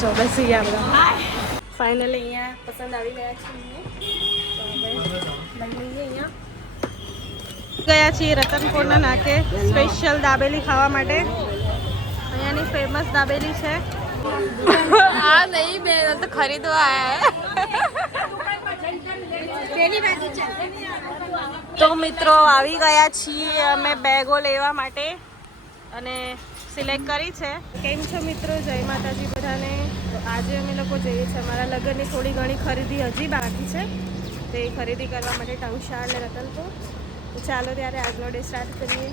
જો બેસી ગયા બધા ફાઇનલી અહીંયા પસંદ આવી ગયા છે અમને તો હવે લઈ અહીંયા. ગયા છીએ રતનપુરના નાકે સ્પેશિયલ દાબેલી ખાવા માટે. અહીંયાની ફેમસ દાબેલી છે. આ નહીં બેન તો ખરીદવા આવ્યા તો મિત્રો આવી ગયા છીએ અમે બેગો લેવા માટે. અને સિલેક્ટ કરી છે. કેમ છો મિત્રો? જય માતાજી બધાને. આજે અમે લોકો જઈએ છીએ અમારા લગ્નની થોડી ઘણી ખરીદી હજી બાકી છે. તે ખરીદી કરવા માટે ટંગશાળ અને રતનપુર. ચાલો ત્યારે આગલો ડે સ્ટાર્ટ કરીએ.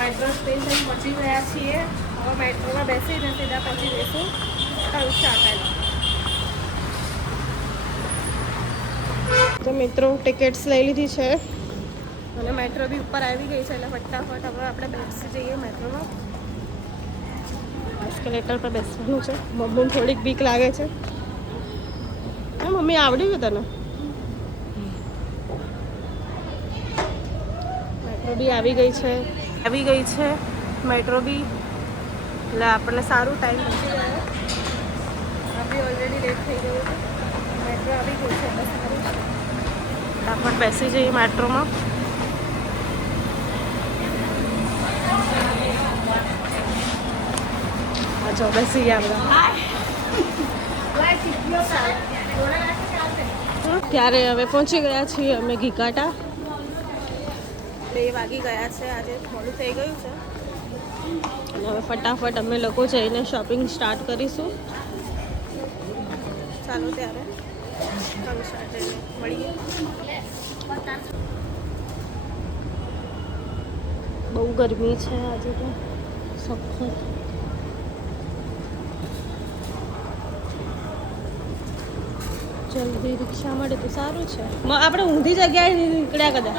મેટ્રો સ્ટેશન પહોંચી ગયા છીએ. હવે મેટ્રોમાં બેસીને સીધા પહોંચી જઈશું. ટંગશાળ પહેલાં. તો મિત્રો ટિકિટ્સ લઈ લીધી છે. અને મેટ્રો બી ઉપર આવી ગઈ છે એટલે ફટાફટ હવે આપણે બેસી જઈએ મેટ્રોમાં એસ્કેલેટર પર બેસવાનું છે. મમ્મીને થોડીક બીક લાગે છે. મમ્મી, આવડી ગયું તને? મેટ્રો બી આવી ગઈ છે. આવી ગઈ છે. Metro B. એટલે આપણને સારું ટાઈમ મળી ગયો બી ઓલરેડી લેટ થઈ ગયું છે. મેટ્રો આવી ગઈ છે સારું ફટાફટ બેસી જઈએ મેટ્રોમાં. જો, બેસી ગયા ત્યારે હવે પહોંચી ગયા છીએ અમે ઘીકાટા બે વાગી ગયા છે, આજે થોડું થઈ ગયું છે. અને હવે ફટાફટ અમે લોકો જઈને શોપિંગ સ્ટાર્ટ કરીશું. ચાલો ત્યારે. ચાલો મળીએ. બહુ ગરમી છે આજે તો. સખત. જલ્દી રિક્ષા મળે તો સારું છે. મ- આપણે ઊંધી જગ્યાએ નીકળ્યા કદાચ.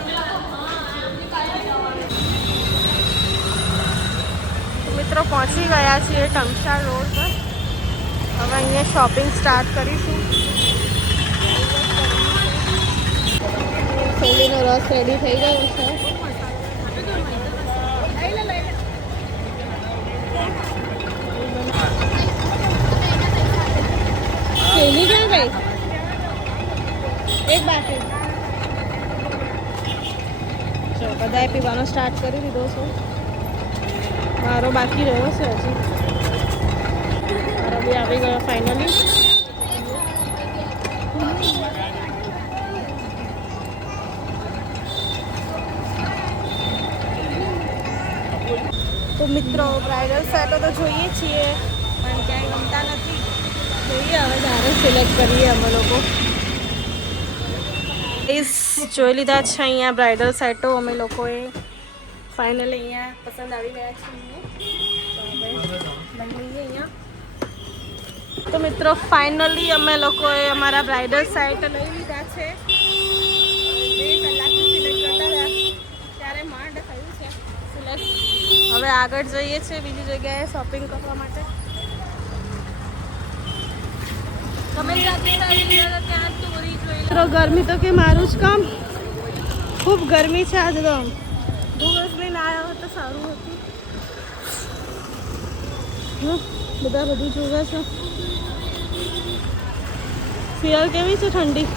મિત્રો પહોંચી ગયા છીએ ટંકશાળ રોડ પર. હવે અહીંયા શોપિંગ સ્ટાર્ટ કરીશું. રસ રેડી થઈ ગયો છે. ક્યાં ગઈ બાકી ચલો, બધાએ પીવાનો સ્ટાર્ટ કરી દીધો છે. મારો બાકી રહ્યો છે હજી. મારો બી આવી ગયો ફાઇનલી તો મિત્રો બ્રાઇડલ સેટો તો જોઈએ છીએ, પણ ક્યાંય ગમતા નથી. જોઈએ હવે જ્યારે સિલેક્ટ કરીએ અમે લોકો. પ્લીઝ જોઈ લીધા છે અહીંયા બ્રાઇડલ સેટો અમે લોકોએ ફાઇનલી અહીંયા પસંદ આવી ગયા છે અમને તો મિત્રો ફાઇનલી અમે લોકોએ અમારા બ્રાઇડલ સેટ લઈ લીધા છે બે કલાકથી સિલેક્ટ કરતા રહ્યા ત્યારે માંડ થયું છે સિલેક્ટ હવે આગળ જઈએ છીએ બીજી જગ્યાએ શોપિંગ કરવા માટે. તમે મિત્રો ગરમી તો કે મારું જ કામ? ખૂબ ગરમી છે આજે તો. દિવસ લઈને આવ્યો હતો સારું હતું. હમ, બધા બધું જોવે છે. સિયાલ કેવી છે ઠંડી?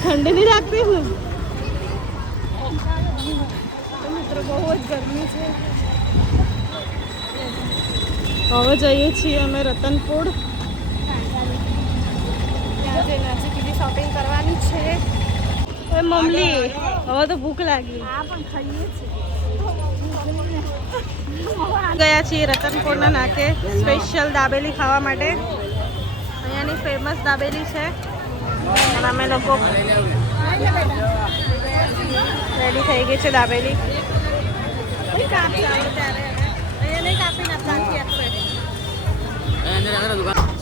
ઠંડી નહીં લાગતી હું તો મિત્રો બહુ જ ગરમી છે. હવે જઈએ છીએ અમે રતનપુર. ત્યાં જઈને હજી બીજી શોપિંગ કરવાની છે. એ મમલી હવે તો ભૂખ લાગી. ગયા છીએ રતનપુરના નાકે સ્પેશિયલ દાબેલી ખાવા માટે. અહીંયાની ફેમસ દાબેલી છે. અને અમે લોકો રેડી થઈ ગઈ છે દાબેલી.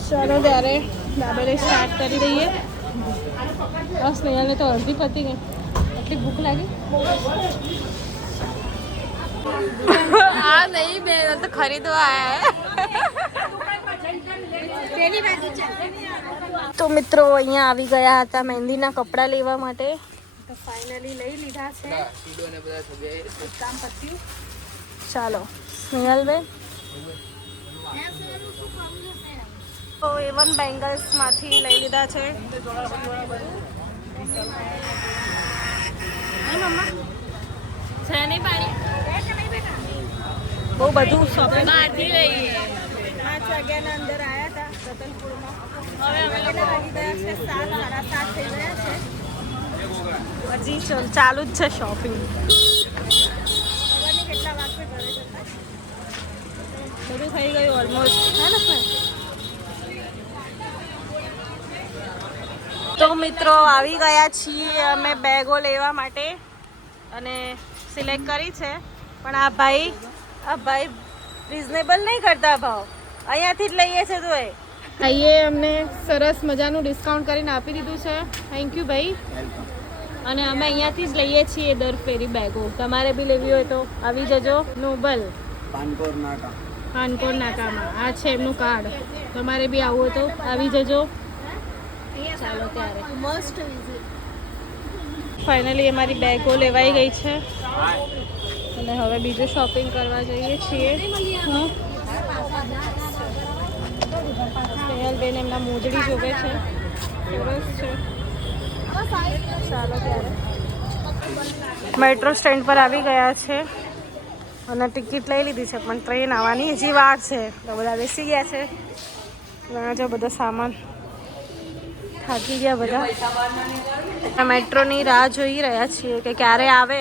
ચાલો ત્યારે દાબેલે સ્ટાર્ટ કરી દઈએ. બસ નૈયાને તો અડધી પતી ગઈ. એટલી ભૂખ લાગી. હા નહીં બેન તો ખરીદવા આવ્યા તો મિત્રો અહીંયા આવી ગયા હતા મહેંદીના કપડાં લેવા માટે. તો ફાઇનલી લઈ લીધા છે. કામ પત્યું. ચાલો સ્નેહલબેન તો એવન બેંગલ્સમાંથી લઈ લીધા છે હે મમ્મા છે નહીં પાણી બહુ બધું શોપિંગ બહારથી લઈએ પાંચ વાગ્યાના અંદર આવ્યા હતા રતનપુરમાં હવે અમે કેટલા વાગી ગયા છે સાત સાડા સાત થઈ ગયા છે હજી ચલ ચાલુ જ છે શોપિંગ બધું થઈ ગયું ઓલમોસ્ટ હે ને? તો મિત્રો આવી ગયા છીએ અમે બેગો લેવા માટે અને સિલેક્ટ કરી છે. પણ આ ભાઈ આ ભાઈ રિઝનેબલ નહીં કરતા ભાવ. અહીંયાથી જ લઈએ છે તો એ આઈએ અમને સરસ મજાનું ડિસ્કાઉન્ટ કરીને આપી દીધું છે. થેન્ક યુ ભાઈ. અને અમે અહીંયાથી જ લઈએ છીએ દર ફેરી બેગો. તમારે બી લેવી હોય તો આવી જજો. નોબલ પાનકોર નાકા. કાનકોર નાકામાં આ છે એમનું કાર્ડ. તમારે બી આવવું તો આવી જજો. ચાલો ત્યારે. મસ્ટ ફાઇનલી અમારી બેગો લેવાઈ ગઈ છે. અને હવે બીજું શોપિંગ કરવા જઈએ છીએ. સ્નેહલબેન એમના મોજડી જોવે છે. સરસ છે. ચાલો ત્યારે. મેટ્રો સ્ટેન્ડ પર આવી ગયા છે. અને ટિકિટ લઈ લીધી છે, પણ ટ્રેન આવવાની હજી વાર છે. તો બધા બેસી ગયા છે. જો બધો સામાન થાકી ગયા બધા. મેટ્રોની રાહ જોઈ રહ્યા છીએ કે ક્યારે આવે.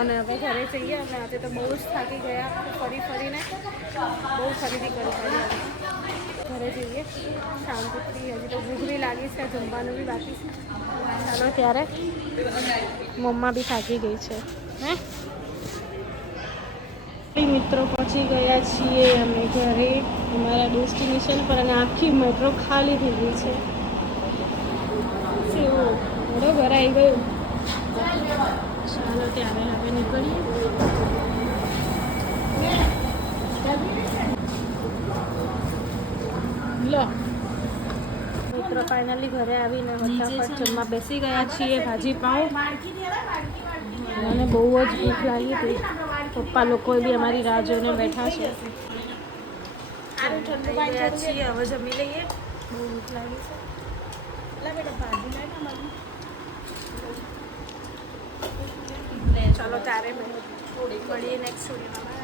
અને હવે ઘરે જઈએ અને આજે તો બહુ જ થાકી ગયા. ફરી ફરીને બહુ ખરીદી કરી કાઢી ઘરે જઈએ. શાંતિથી હજી તો ભૂખ બી લાગી છે, જમવાનું બી બાકી છે. ચાલો ત્યારે મમ્મા બી થાકી ગઈ છે. હે? મિત્રો પહોંચી ગયા છીએ અમે ઘરે. અમારા ડેસ્ટિનેશન પર અને આખી મેટ્રો ખાલી થઈ ગઈ છે. સેવો ઘર આવી ગયું? ચાલો ત્યારે હવે નીકળીએ. લો. મિત્રો ફાઇનલી ઘરે આવીને ફટાફટ જમવા બેસી ગયા છીએ ભાજી પાઉં. મને બહુ જ ભૂખ લાગી હતી. પપ્પા લોકો બી અમારી રાહ જોઈને બેઠા છે. છીએ હવે જમી લઈએ. બહુ ભૂખ લાગી છે. બેટા ભાજી લાય ને અમારી. ચાલો ત્યારે મળીએ નેક્સ્ટ સ્ટુડિયોમાં